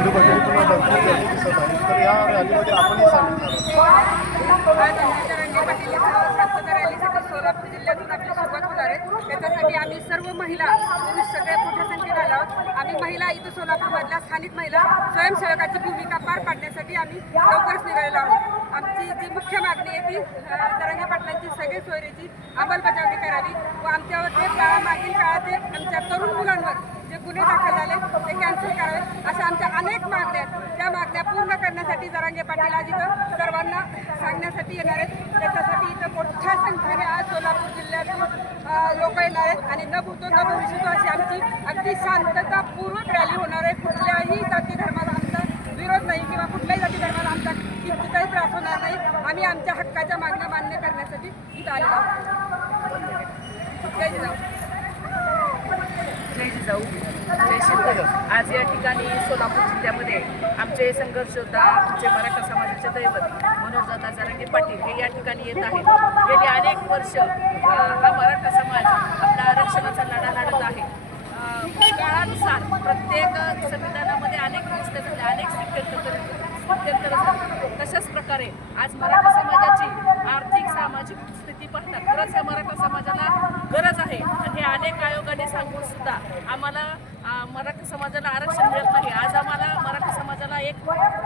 हिंदू भगिनीतून भरपूर गर्दी दिसत आहे तर या रॅलीमध्ये आपणही सामील झालो रॅलीसाठी सोलापूर जिल्ह्यातून आपली सुरुवात होणार आहे त्याच्यासाठी आम्ही सर्व महिला पुरुष सगळ्या मोठ्या संख्येत आलो आहोत आम्ही महिला इथं सोलापूरमधल्या स्थानिक महिला स्वयंसेवकाची भूमिका पार पाडण्यासाठी आम्ही लवकरच निघालेलो आहोत आमची जी मुख्य मागणी आहे ती तरंगे पाटलांची सगळी सोयरीची अंमलबजावणी करावी व आमच्यावर जे काळा मागील आमच्या तरुण मुलांवर जे गुन्हे दाखल ते कॅन्सल करावे अशा आमच्या अनेक मागण्या आहेत. त्या मागण्या पूर्ण करण्यासाठी जरांगे पाटील आज इथं सर्वांना सांगण्यासाठी येणार आहेत. त्याच्यासाठी इथं मोठ्या संख्येने आज सोलापूर जिल्ह्यातून लोक येणार आहेत. आणि न भूतो न भविष्यतो अशी आमची अगदी शांततापूर्वक रॅली होणार आहे. कुठल्याही जाती धर्माला आमचा विरोध नाही किंवा कुठल्याही जाती धर्माला आमचा कितीचाही त्रास होणार नाही. आम्ही आमच्या हक्काच्या मागण्या मान्य करण्यासाठी इथं आलेलो आहोत. जय जिजाऊ जिजाऊ जय आज या ठिकाणी सोलापूर जिल्ह्यामध्ये आमचे संघर्ष होता आमचे मराठा समाजाचे दैवत मनोज दादा जरांगे पाटील हे या ठिकाणी येत आहेत. गेली अनेक वर्ष हा मराठा समाज आपला आरक्षणाचा लढा लढत आहे. काळानुसार प्रत्येक संविधानामध्ये अनेक व्यवस्था झाल्या अनेक स्थित्यंतर स्थित्यंतर तशाच प्रकारे आज मराठा समाजाची आर्थिक सामाजिक स्थिती पाहता खरंच या मराठा समाजाला गरज आहे आणि हे अनेक आयोगाने सांगून सुद्धा आम्हाला मराठा समाजाला आरक्षण मिळत नाही. आज आम्हाला मराठा समाजाला एक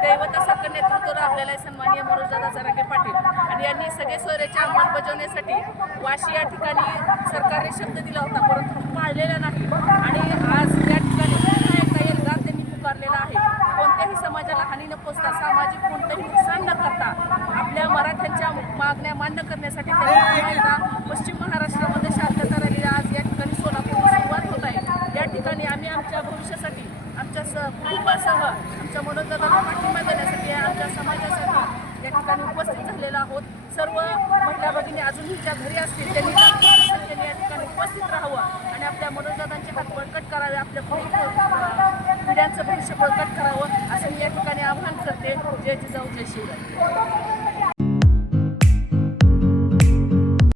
दैवतासारखं नेतृत्व लाभलेलं आहे सन्माननीय मनोजदादा जरांगे पाटील. आणि यांनी सगळे सोयऱ्याच्या अंमलबजावणीसाठी वाशी या ठिकाणी सरकारने शब्द दिला होता परंतु पाळलेला नाही. आणि आज या ठिकाणी पुन्हा एकदा एल्गार त्यांनी पुकारलेला आहे. कोणत्याही समाजाला हानी न पोचता सामाजिक कोणतंही नुकसान न करता आपल्या मराठ्यांच्या मागण्या मान्य करण्यासाठी त्यांनी पश्चिम महाराष्ट्रामध्ये शांतता रॅली आज या ठिकाणी सोलापूर सुरुवात होत आहे या ठिकाणी आम्ही आमच्या भविष्यासाठी आमच्या स कुटुंबासह आमच्या मनोजदाला पाठिंबा देण्यासाठी आमच्या समाजासाठी या ठिकाणी उपस्थित झालेलो आहोत. सर्व महिला भगिनी अजूनही ज्या घरी असतील त्यांनी जास्तीत या ठिकाणी उपस्थित राहावं आणि आपल्या मनोजदांचे हात बळकट करावे आपल्या पिढ्यांचं भविष्य बळकट करावं असं मी या ठिकाणी आवाहन करते. जय जिजाऊ जय शिवराय.